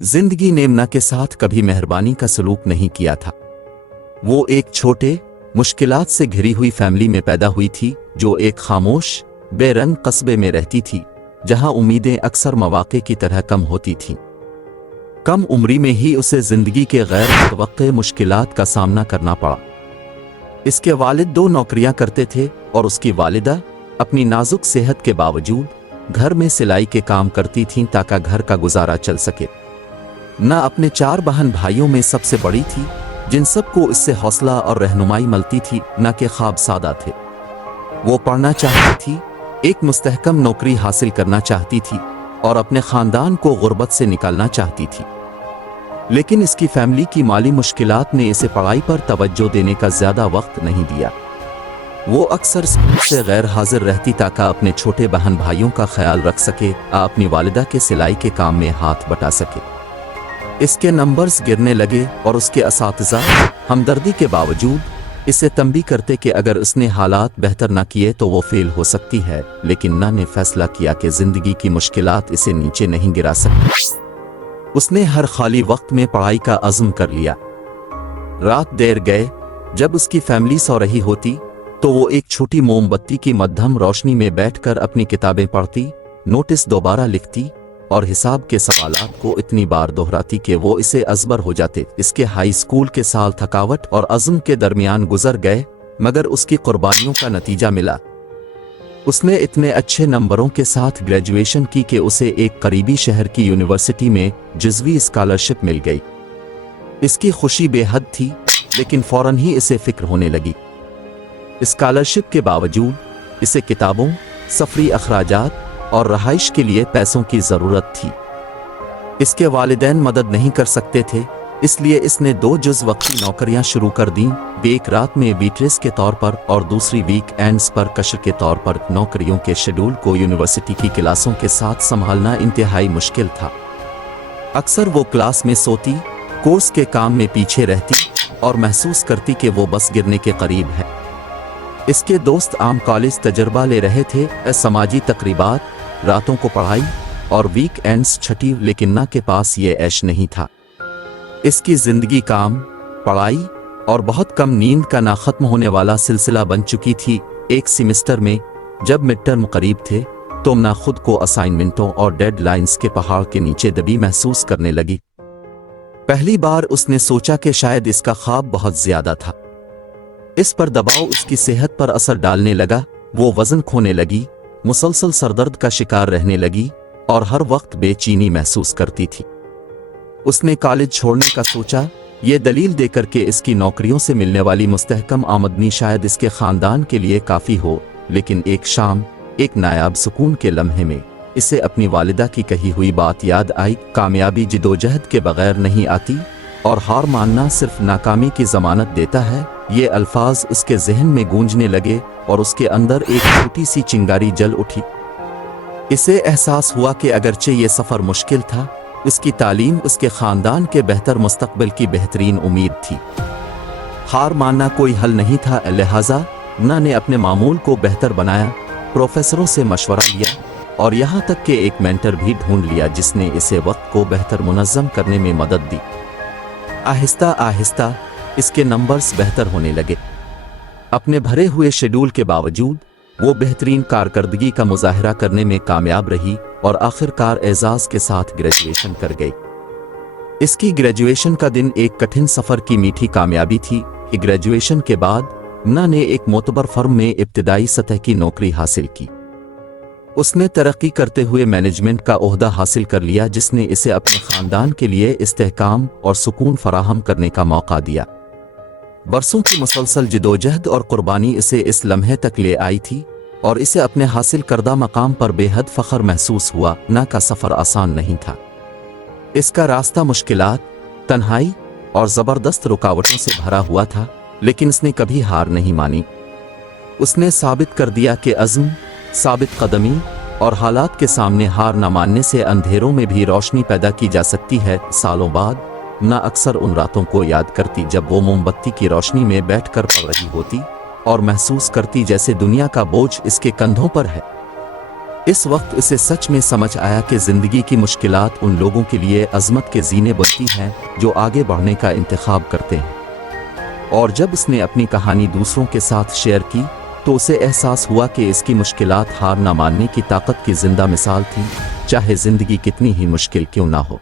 जिंदगी ने मना के साथ कभी मेहरबानी का सलूक नहीं किया था। वो एक छोटे मुश्किलात से घिरी हुई फैमिली में पैदा हुई थी, जो एक खामोश बेरंग कस्बे में रहती थी, जहां उम्मीदें अक्सर मौके की तरह कम होती थीं। कम उम्री में ही उसे जिंदगी के गैर मुतवक्के मुश्किलात का सामना करना पड़ा। इसके वालिद 2 नौकरियां करते थे और उसकी वालिदा अपनी नाजुक सेहत के बावजूद घर में सिलाई के काम करती थीं ताकि घर का गुजारा चल सके। न अपने 4 बहन भाइयों में सबसे बड़ी थी, जिन सबको इससे हौसला और रहनुमाई मिलती थी, न कि ख्वाब सादा थे। वो पढ़ना चाहती थी, एक मुस्तहकम नौकरी हासिल करना चाहती थी और अपने खानदान को गुर्बत से निकालना चाहती थी। लेकिन इसकी फैमिली की माली मुश्किलात ने इसे पढ़ाई पर तवज्जो देने का ज्यादा वक्त नहीं दिया। वो अक्सर स्कूल से गैर हाजिर रहती ताकि अपने छोटे बहन भाइयों का ख्याल रख सके, अपनी वालिदा के सिलाई के काम में हाथ बटा सके। इसके नंबर्स गिरने लगे और उसके असातिज़ा हमदर्दी के बावजूद इसे तंबी करते कि अगर उसने हालात बेहतर न किए तो वो फेल हो सकती है। लेकिन ना ने फैसला किया कि जिंदगी की मुश्किलात इसे नीचे नहीं गिरा सकती। उसने हर खाली वक्त में पढ़ाई का अज़्म कर लिया। रात देर गए जब उसकी फैमिली सो रही होती तो वो एक छोटी मोमबत्ती की मध्यम रोशनी में बैठकर अपनी किताबें पढ़ती, नोटिस दोबारा लिखती और हिसाब के सवालात को इतनी बार दोहराती कि वो इसे अज़बर हो जाते। इसके हाई स्कूल के साल थकावट और अज़्म के दरमियान गुजर गए, मगर उसकी कुर्बानियों का नतीजा मिला। उसने इतने अच्छे नंबरों के साथ ग्रेजुएशन की कि उसे एक करीबी शहर की यूनिवर्सिटी में जुज़वी स्कॉलरशिप मिल गई। इसकी खुशी बेहद थी, लेकिन फौरन ही इसे फिक्र होने लगी। स्कॉलरशिप के बावजूद इसे किताबों, सफरी अखराजात और रहाइश के लिए पैसों की ज़रूरत थी। इसके वालिदैन मदद नहीं कर सकते थे, इसलिए इसने 2 जुज़ वक्ती नौकरियां शुरू कर दीं, एक रात में वेट्रेस के तौर पर और दूसरी वीक एंड्स पर कशर के तौर पर। नौकरियों के शेड्यूल को यूनिवर्सिटी की क्लासों के साथ संभालना इंतहाई मुश्किल था। अक्सर वो क्लास में सोती, कोर्स के काम में पीछे रहती और महसूस करती कि वो बस गिरने के करीब है। इसके दोस्त आम कॉलेज तजर्बा ले रहे थे, समाजी तकरीबात, रातों को पढ़ाई और वीक एंड्स छठी, लेकिन ना के पास ये ऐश नहीं था। इसकी जिंदगी काम, पढ़ाई और बहुत कम नींद का ना खत्म होने वाला सिलसिला बन चुकी थी। एक सेमेस्टर में जब मिड टर्म करीब थे तो ना खुद को असाइनमेंटों और डेडलाइंस के पहाड़ के नीचे दबी महसूस करने लगी। पहली बार उसने सोचा कि शायद इसका ख्वाब बहुत ज्यादा था। इस पर दबाव उसकी सेहत पर असर डालने लगा। वो वजन खोने लगी, मुसलसल सरदर्द का शिकार रहने लगी और हर वक्त बेचैनी महसूस करती थी। उसने कॉलेज छोड़ने का सोचा, ये दलील देकर के इसकी नौकरियों से मिलने वाली मुस्तहकम आमदनी शायद इसके खानदान के लिए काफ़ी हो। लेकिन एक शाम, एक नायाब सुकून के लम्हे में इसे अपनी वालिदा की कही हुई बात याद आई, कामयाबी जिदोजहद के बगैर नहीं आती और हार मानना सिर्फ नाकामी की जमानत देता है। ये अल्फाज उसके जहन में गूंजने लगे और उसके अंदर एक छोटी सी चिंगारी जल उठी। इसे एहसास हुआ कि अगरचे ये सफ़र मुश्किल था, इसकी तालीम उसके ख़ानदान के बेहतर मुस्तकबिल की बेहतरीन उम्मीद थी। हार मानना कोई हल नहीं था, लिहाजा ना ने अपने मामूल को बेहतर बनाया, प्रोफेसरों से मशवरा लिया और यहाँ तक कि एक मेंटर भी ढूंढ लिया जिसने इसे वक्त को बेहतर मुनज़्ज़म करने में मदद दी। आहिस्ता आहिस्ता इसके नंबर्स बेहतर होने लगे। अपने भरे हुए शेड्यूल के बावजूद वो बेहतरीन कारकर्दगी का मुजाहरा करने में कामयाब रही और आखिरकार एजाज के साथ ग्रेजुएशन कर गई। इसकी ग्रेजुएशन का दिन एक कठिन सफ़र की मीठी कामयाबी थी कि ग्रेजुएशन के बाद ना ने एक मोतबर फर्म में इब्तिदाई सतह की नौकरी हासिल की। उसने तरक्की करते हुए मैनेजमेंट का ओहदा हासिल कर लिया, जिसने इसे अपने ख़ानदान के लिए इस्तेहकाम और सुकून फराहम करने का मौका दिया। बरसों की मुसलसल जिदोजहद और कुर्बानी इसे इस लम्हे तक ले आई थी और इसे अपने हासिल करदा मकाम पर बेहद फ़ख्र महसूस हुआ। ना का सफ़र आसान नहीं था। इसका रास्ता मुश्किलात, तन्हाई और ज़बरदस्त रुकावटों से भरा हुआ था, लेकिन इसने कभी हार नहीं मानी। उसने साबित कर दिया कि अज़्म, साबित कदमी और हालात के सामने हार न मानने से अंधेरों में भी रोशनी पैदा की जा सकती है। सालों बाद ना अक्सर उन रातों को याद करती जब वो मोमबत्ती की रोशनी में बैठकर पढ़ रही होती और महसूस करती जैसे दुनिया का बोझ इसके कंधों पर है। اس وقت اسے سچ میں سمجھ آیا کہ زندگی کی مشکلات ان لوگوں کے لیے عظمت کے زینے بنتی ہیں جو آگے بڑھنے کا انتخاب کرتے ہیں۔ اور جب اس نے اپنی کہانی دوسروں کے ساتھ شیئر کی تو اسے احساس ہوا کہ اس کی مشکلات ہار نہ ماننے کی طاقت کی زندہ مثال تھی، چاہے زندگی کتنی ہی مشکل کیوں نہ ہو۔